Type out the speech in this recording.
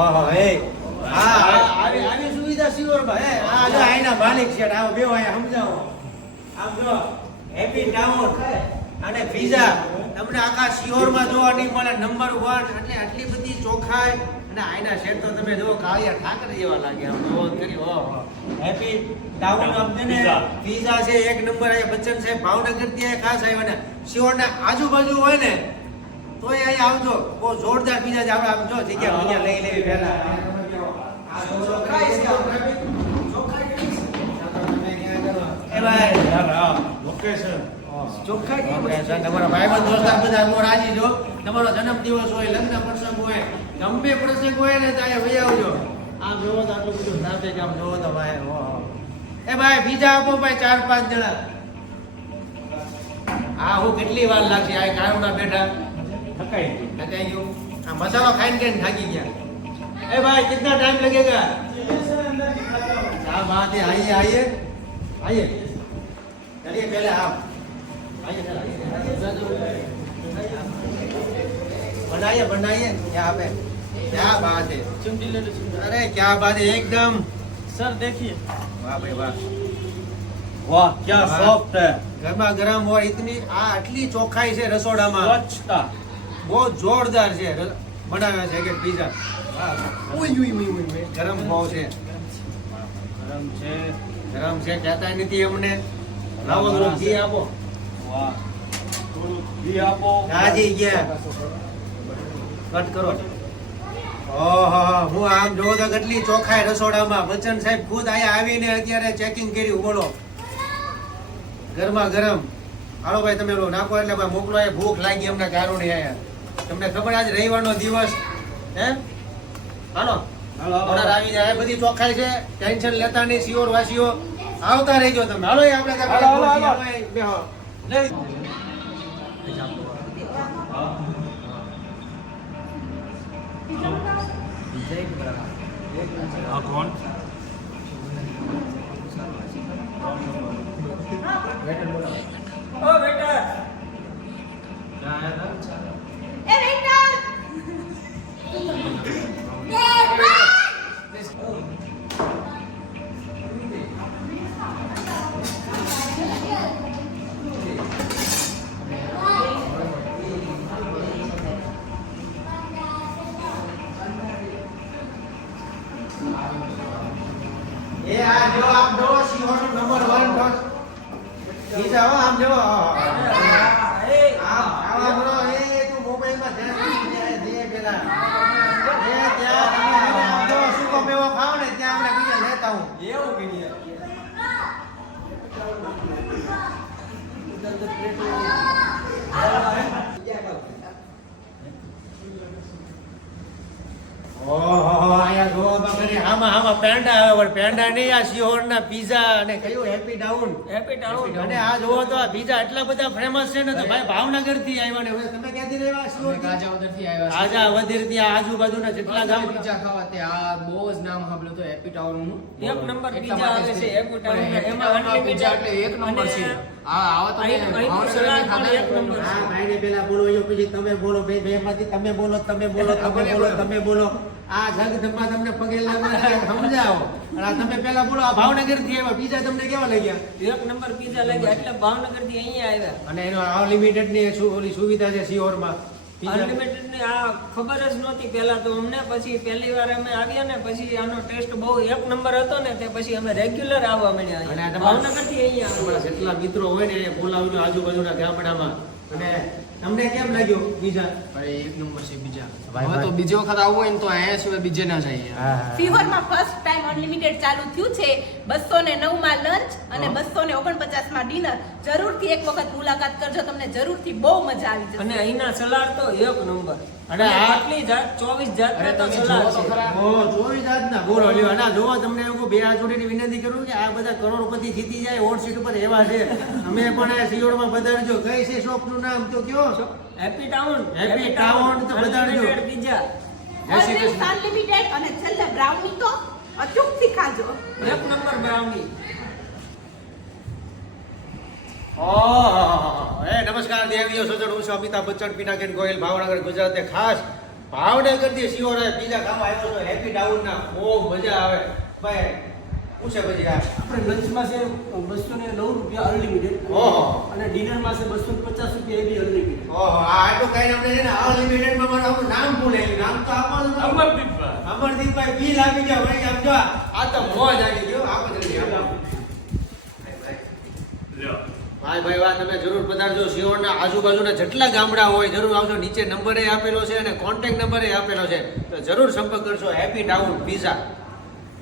ઓહો એ આવી સુવિધા સિયોર ભાઈ આ જો આઈના માલિક છે આવો બેવો અહીંયા સમજાવો આમ જો હેપી ટાઉન અને પીઝા તમને આખા શિહોરમાં જોવા નહીં મળે નંબર 1 એટલે આટલી બધી ચોખાઈ અને આઈના શેડ તો તમે જો કાળિયા ઠાકર જેવા લાગે આમ જોવો કરી ઓહો હેપી ટાઉન અમને પીઝા છે એક નંબર અહીંયા બચ્ચન સાહેબ ભાવનગર થી ખાસ આવ્યા ને શિહોરના આજુબાજુ હોય ને તોય અહીં આવજો બહુ જોરદાર પીઝા છે આપણે આમ જો જગ્યા બીજા લઈ લેવી પહેલા એ ભાઈ લોકેશન તમારા ભાઈબંધ દોસ્તાર બધા બહુ રાજી છો તમારો જન્મદિવસ હોય લગ્ન પ્રસંગ હોય ગમે પ્રસંગ હોય ને ત્યાં વહી આવજો આમ જોવો તો આટલું બધું ટ્રાફિક આમ જોવો તો ભાઈ એ ભાઈ બીજા આપો ભાઈ 4-5 જણા હા હું કેટલી વાર લાગશે આ કારુણા બેઠા થકાઈ ગયું આ મસાલો ખાઈને ખાઈને થાકી ગયા ए भाई कितना टाइम लगेगा क्या बात है आइए आइए आइए चलिए पहले आप आइए बनाइए बनाइए यहाँ पे क्या बात है अरे क्या बात है एकदम सर देखिए वाह भाई वाह वाह क्या सॉफ्ट है गरमा गरम और इतनी आटली ચોખાઈ છે રસોડામાં સ્વચ્છતા બહુ જોરદાર છે બનાવ્યા છે કે પીઝા ગરમ બહુ છે ગરમ છે કહેતા નથી અમને લાવો થોડું ઘી આપો વાહ થોડું ઘી આપો હાજી ગયા કટ કરો ઓહો હું આમ જોઉં તો કેટલી ચોખાઈ રસોડામાં બચ્ચન સાહેબ ખુદ અહીંયા આવીને અત્યારે ચેકિંગ કર્યું બોલો ગરમા ગરમ હાલો ભાઈ તમે નાખો એટલે ભાઈ મોકલો એ ભૂખ લાગી અમને કારુણી આયા તમને ખબર આજ રવિવારનો દિવસ હે હાલો ઓર્ડર આવી જાય બધી ચોખાઈ છે ટેન્શન લેતા નહીં સિયોર વાસીઓ આવતા રહેજો તમે હાલો આપણે બેહો કોણ ओ बेटा ए बेटा એ આ જો આપ જો સિહોર નંબર 1 બોસ પીઝા હો આમ જો આવા બરો એ તું મોબાઈલ માં ધ્યાન દે પેલા એ ત્યાં તમે આમ જો સુકો મેવો ખાવ ને ત્યાં આપણે બીજા લેતા હું એવું કહીએ ઓહો આયા જો તો કરી આમાં પેંડા આવે પણ પેંડા નહીં આ સિહોરના પીઝા અને કયું હેપી ટાઉન અને આ જોવો તો આ પીઝા એટલા બધા ફેમસ છે ને તો ભાઈ ભાવનગર થી આવ્યા ને તમે ક્યાંથી આવ્યા સિહોર ગાજાવદર થી આવ્યા આજા વધીર થી આજુબાજુના જેટલા ગામ પીઝા ખાવા તે આ બહુ જ નામ સાંભળ્યું તો હેપી ટાઉન નું એક નંબર પીઝા આવે છે હેપી ટાઉન એમાં પીઝા એટલે એક નંબર છે આ આવો તમે ખાધા એક નંબર આ ભાઈને પેલા બોલો એ પછી તમે બોલો બે માંથી તમે બોલો તમે બોલો આ જગદંબા તમને પગે લાગે સમજાવો અને આ તમે પેલા બોલો આ ભાવનગર થી આવ્યા પીઝા તમને કેવા લાગ્યા એક નંબર પીઝા લાગ્યા એટલે ભાવનગર થી અહીંયા આવ્યા અને એનો અનલિમિટેડ ની ઓલી સુવિધા છે સિહોરમાં અનલિમિટેડ ની આ ખબર જ નહોતી પહેલા તો અમને પછી પહેલી વાર અમે આવ્યા ને પછી આનો ટેસ્ટ બહુ એક નંબર હતો ને તે પછી અમે રેગ્યુલર આવવા મળ્યા અને ભાવનગર થી અહીંયા તમારા જેટલા મિત્રો હોય ને એ બોલાવજો આજુબાજુના ગામડામાં અને તમને કેમ લાગ્યું પીઝા અરે એક નંબર છે બીજા હવે તો બીજી વખત આવવું હોય ને તો અહીંયા સિવાય બીજે ના જઈએ સિહોરમાં ફર્સ્ટ ટાઈમ અનલિમિટેડ ચાલુ થયું છે 209 માં લંચ અને 249 માં ડિનર જરૂરથી એક વખત મુલાકાત કરજો તમને જરૂરથી બહુ મજા આવી જશે અને અહીંના સલાડ તો એક નંબર અને આટલી જાત 24 જાતના તો સલાડ છે ઓ 24 જાતના બોલો લ્યો અને જોવો તમને એવું બે હાથ જોડીને વિનંતી કરું કે આ બધા કરોડપતિ જીતી જાય ઓટ સીટ ઉપર એવા છે અમે પણ સિયોરમાં પધારજો કઈ છે શોપનું નામ તો કયો હેપી ટાઉન તો પધારજો પીઝા ઓલવેઝ અનલિમિટેડ અને છેલ્લે બ્રાઉની તો અચૂકથી ખાજો એક નંબર બ્રાઉની નમસ્કાર દેવીઓ સજ્જન હું છું અમિતાભ બચ્ચન પિનાકેન ગોયલ ભાવનગર ગુજરાત ખાસ ભાવનગરથી શિહોરા પીઝા ખાવા આવ્યો છો હેપી ટાઉન ના બહુ મજા આવે ભાઈ પૂછે પછી આ આપણે લંચમાં છે 209 રૂપિયા અનલિમિટેડ ઓહો અને ડિનરમાં છે 250 રૂપિયા એ બી અનલિમિટેડ. ઓહો આ આટલું કઈ આપણે છે ને અનલિમિટેડ માં મારું આપણું નામ ભૂલાયું નામ તો આપવાનું અમરદીપભાઈ. અમરદીપભાઈ બિલ આપી જાવ ભાઈ આમ જો આ તો મોજ આવી ગયો આપો જલ્દી આપો લ્યો. ભાઈ ભાઈ વાહ તમે જરૂર પધારજો શિહોરના આજુબાજુના જેટલા ગામડા હોય જરૂર આવજો નીચે નંબરે આપેલો છે અને કોન્ટેક્ટ નંબરે આપેલો છે તો જરૂર સંપર્ક કરશો હેપી ટાઉન પીઝા